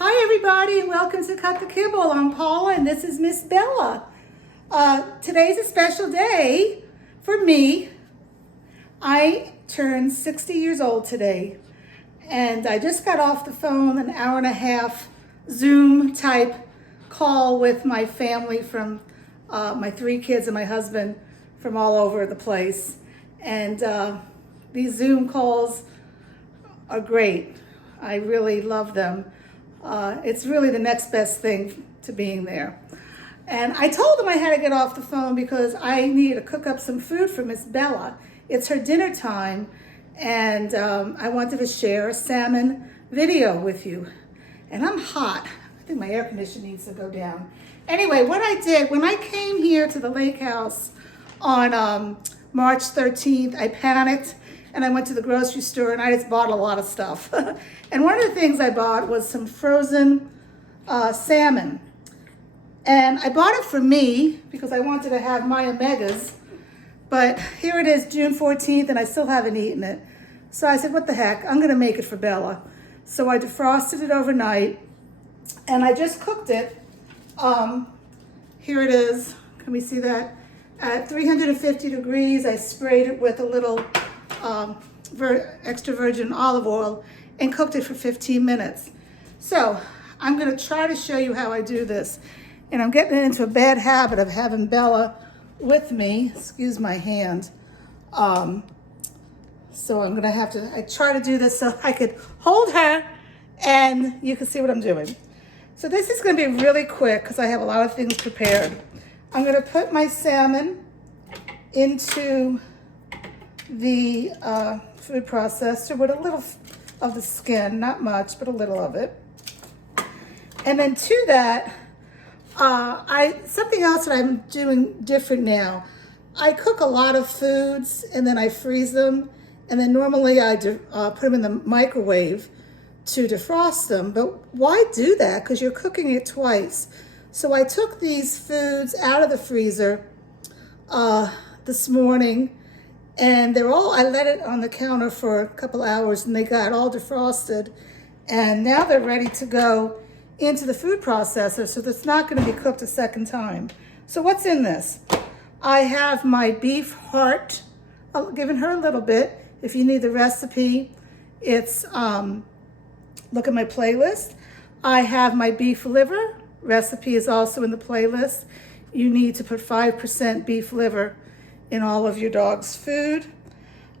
Hi everybody and welcome to Cut the Kibble. I'm Paula and this is Miss Bella. Today's a special day for me. I turned 60 years old today and I just got off the phone, an hour and a half Zoom type call with my family from my 3 kids and my husband from all over the place. And these Zoom calls are great. I really love them. It's really the next best thing to being there. And I told them I had to get off the phone because I need to cook up some food for Miss Bella. It's her dinner time, and I wanted to share a salmon video with you. And I'm hot. I think my air conditioning needs to go down. Anyway, what I did, when I came here to the lake house on March 13th, I panicked and I went to the grocery store and I just bought a lot of stuff. And one of the things I bought was some frozen salmon. And I bought it for me because I wanted to have my omegas. But here it is, June 14th, and I still haven't eaten it. So I said, what the heck, I'm gonna make it for Bella. So I defrosted it overnight and I just cooked it. Here it is, can we see that? At 350 degrees, I sprayed it with a little extra virgin olive oil and cooked it for 15 minutes. So I'm gonna try to show you how I do this. And I'm getting into a bad habit of having Bella with me. Excuse my hand. So I'm gonna have to, I try to do this so I could hold her and you can see what I'm doing. So this is gonna be really quick because I have a lot of things prepared. I'm gonna put my salmon into the food processor with a little of the skin, not much, but a little of it. And then to that, something else that I'm doing different now. I cook a lot of foods and then I freeze them, and then normally I put them in the microwave to defrost them. But why do that? Because you're cooking it twice. So I took these foods out of the freezer this morning, and I let it on the counter for a couple hours and they got all defrosted. And now they're ready to go into the food processor, so that's not gonna be cooked a second time. So what's in this? I have my beef heart. I've given her a little bit. If you need the recipe, it's, look at my playlist. I have my beef liver. Recipe is also in the playlist. You need to put 5% beef liver in all of your dog's food.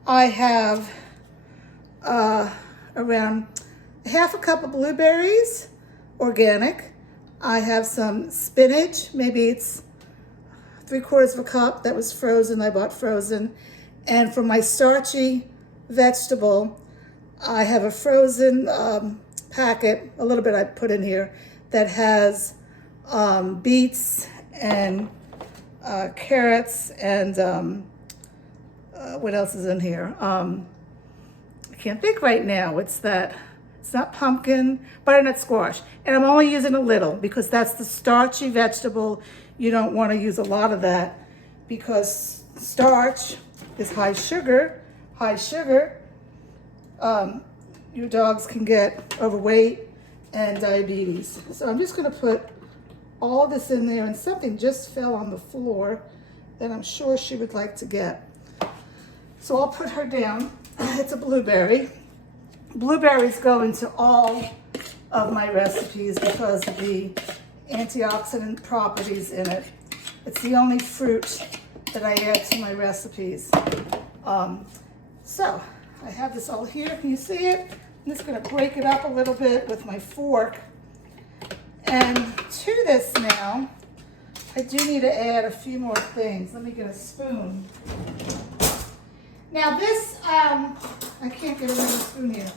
I have around half a cup of blueberries, organic. I have some spinach, maybe it's 3/4 of a cup that was frozen, I bought frozen. And for my starchy vegetable, I have a frozen packet, a little bit I put in here, that has beets and carrots and what else is in here? I can't think right now. It's not pumpkin, butternut squash. And I'm only using a little because that's the starchy vegetable. You don't want to use a lot of that because starch is high sugar. High sugar, your dogs can get overweight and diabetes. So I'm just gonna put all this in there, and something just fell on the floor that I'm sure she would like to get. So I'll put her down. It's a blueberry. Blueberries go into all of my recipes because of the antioxidant properties in it. It's the only fruit that I add to my recipes. So I have this all here. Can you see it? I'm just gonna break it up a little bit with my fork. And to this now, I do need to add a few more things. Let me get a spoon. Now this, I can't get another spoon here.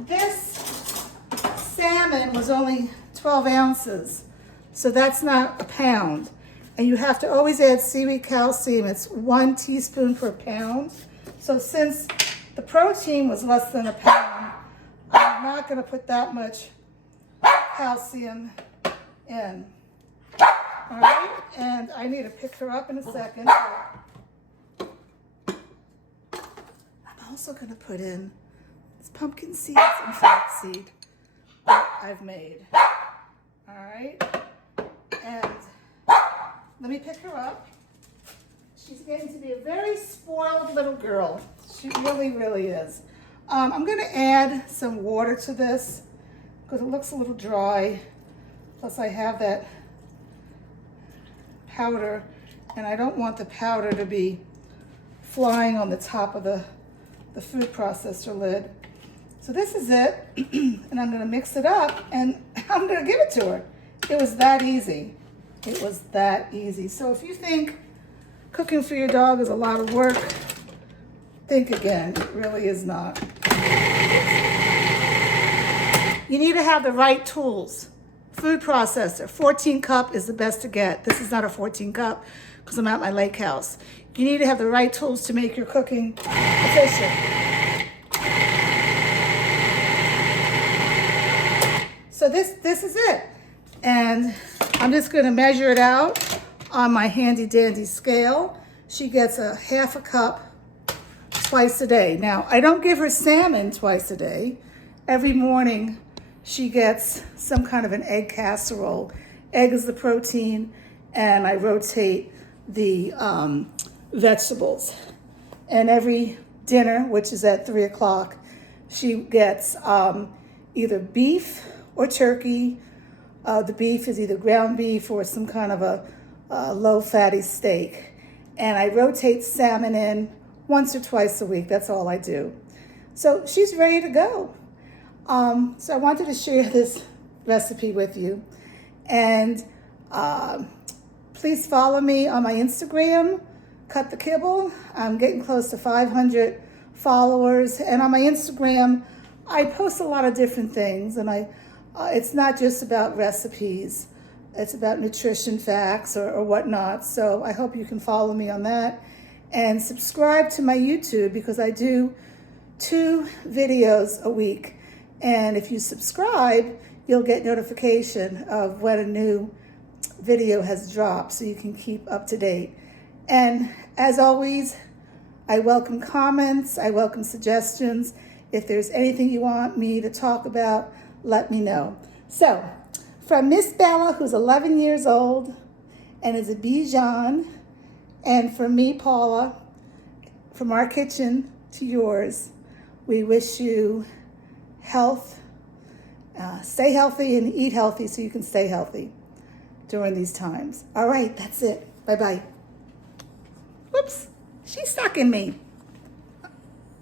This salmon was only 12 ounces, so that's not a pound. And you have to always add seaweed calcium. It's 1 teaspoon per pound. So since the protein was less than a pound, I'm not gonna put that much calcium in. All right, and I need to pick her up in a second. I'm also gonna put in pumpkin seeds and flaxseed. I I've made. All right, and let me pick her up. She's getting to be a very spoiled little girl. She really, really is. I'm gonna add some water to this because it looks a little dry. Plus I have that powder, and I don't want the powder to be flying on the top of the food processor lid. So this is it, and I'm gonna mix it up, and I'm gonna give it to her. It was that easy. It was that easy. So if you think cooking for your dog is a lot of work, think again. It really is not. You need to have the right tools. Food processor, 14 cup is the best to get. This is not a 14 cup because I'm at my lake house. You need to have the right tools to make your cooking efficient. So this is it. And I'm just gonna measure it out on my handy dandy scale. She gets a half a cup twice a day. Now, I don't give her salmon twice a day. Every morning, she gets some kind of an egg casserole. Egg is the protein, and I rotate the vegetables. And every dinner, which is at 3 o'clock, she gets either beef or turkey. The beef is either ground beef or some kind of a low fatty steak. And I rotate salmon in once or twice a week. That's all I do. So she's ready to go. So I wanted to share this recipe with you. And please follow me on my Instagram, Cut the Kibble. I'm getting close to 500 followers. And on my Instagram, I post a lot of different things. And it's not just about recipes. It's about nutrition facts or whatnot. So I hope you can follow me on that. And subscribe to my YouTube because I do 2 videos a week. And if you subscribe, you'll get notification of when a new video has dropped so you can keep up to date. And as always, I welcome comments, I welcome suggestions. If there's anything you want me to talk about, let me know. So, from Miss Bella, who's 11 years old and is a Bichon, and from me, Paula, from our kitchen to yours, we wish you health. Stay healthy and eat healthy so you can stay healthy during these times. All right, that's it. Bye-bye. Whoops, she's stuck in me.